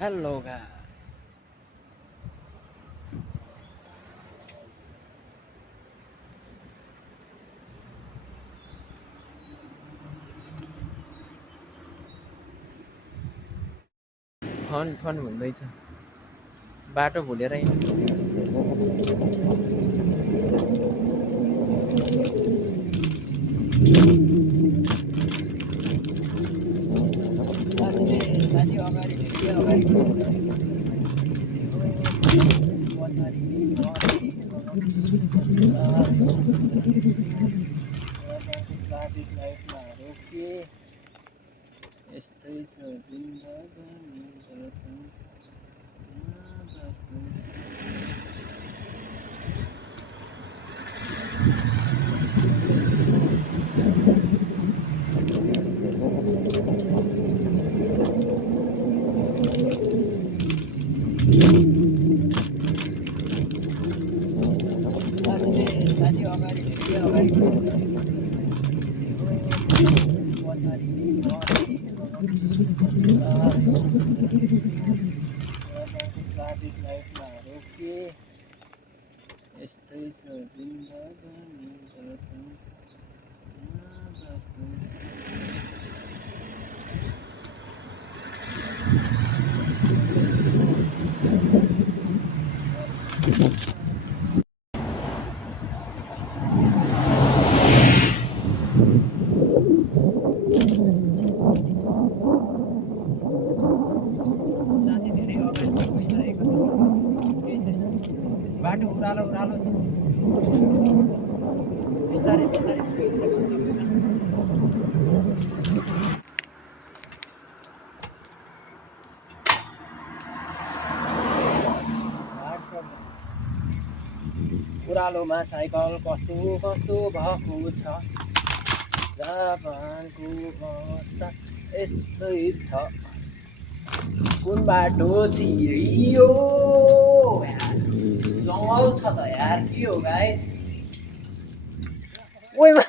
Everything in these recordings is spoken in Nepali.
Hello guys. फन फन हुँदैछ, बाटो भुलेर ट्राफिक लाइटमा रोके यस्तै छ जिन्दगानी ट्राफिक लाइटमा रोके यस्तै छ जिन्दगानी बाटो उरालो उरालो छ, बिस्तारै बिस्तारै उरालोमा साइकल कस्तो कस्तो भएको छ, जापानको अवस्था यस्तै छ। कुन बाटो छिरियो जङ्गल छ त यार, के हो गाइस? ओइमा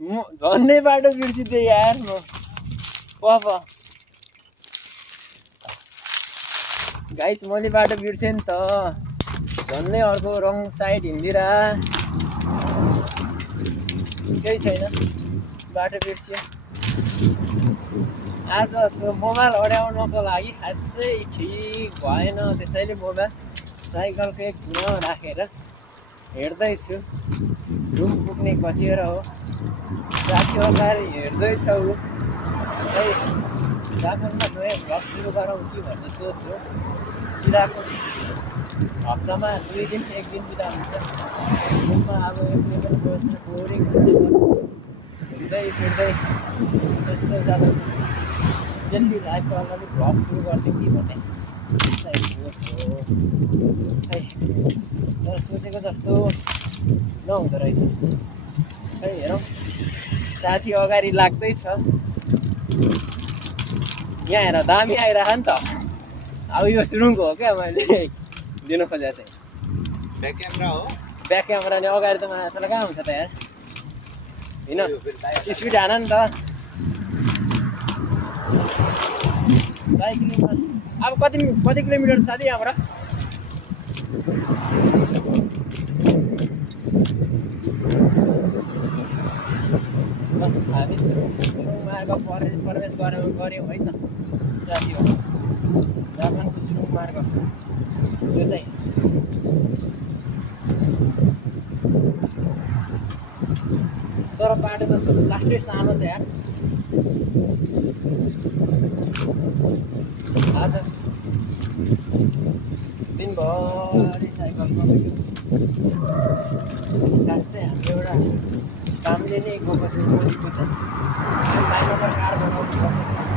म झन्डै बाटो बिर्सिदिएँ यार म। गाइस मैले बाटो बिर्सेँ नि त, झन्डै अर्को रङ साइड हिँडिदिरा, केही छैन, बाटो बिर्सियो। आज मोबाइल हराउनको लागि खासै ठिक भएन, त्यसैले मोबाइल साइकलकै कुना राखेर हेर्दैछु रुम पुग्ने कतिखेर हो। साथी अगाडि हेर्दैछौ, खै जापानमा नयाँ भ्लग सुरु गरौँ कि भन्ने सोच्छु। बिदाको हप्तामा 2 दिन 1 दिन बिदा हुन्छ। रुममा अब एक्लै पनि बस्नु बोरिङ हुन्छ, घुम्दै फिर्दै यसो जाँदा डेली लाइफको अगाडि भ्लग सुरु गर्थ्यो कि भन्ने सोच हो। खै तर सोचेको जस्तो नहुँदो रहेछ। खै हेरौँ, साथी अगाडि लाग्दैछ। यहाँ हेर दामी आइरह नि त। अब यो सुरुङको हो क्या मैले दिनु खोजेको चाहिँ। ब्याक क्यामेरा हो, ब्याक क्यामेरा नि अगाडि त मासला कहाँ हुन्छ त यार, होइन स्पिड हान नि त। साइक्लिङमा अब कति किलोमिटर छ साथी यहाँबाट? बस हामी सुरुङ मार्ग प्रवेश गऱ्यौँ है त साथी हो। जापानको सुरुङ मार्ग यो चाहिँ तर बाटो जस्तो लास्टै सानो छ यार। आज दिनभरि साइकलमा गयो। खास चाहिँ हाम्रो एउटा कामले नै गएको थियो, मोदीको चाहिँ लाइनमा कार बनाउनु पर्ने थियो।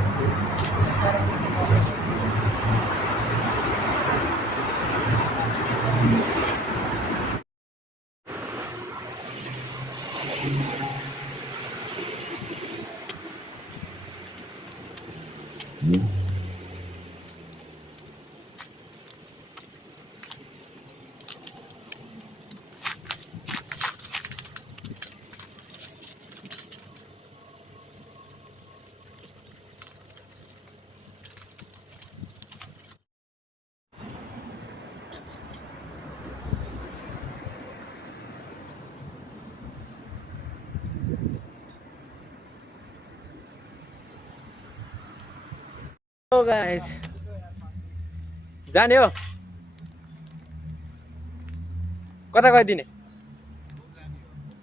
गाइस जाने हो कता गइदिने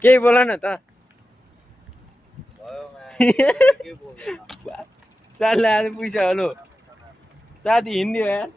केही बोल न त साथीलाई आज पैसा हलो साथी हिँड्दियो यार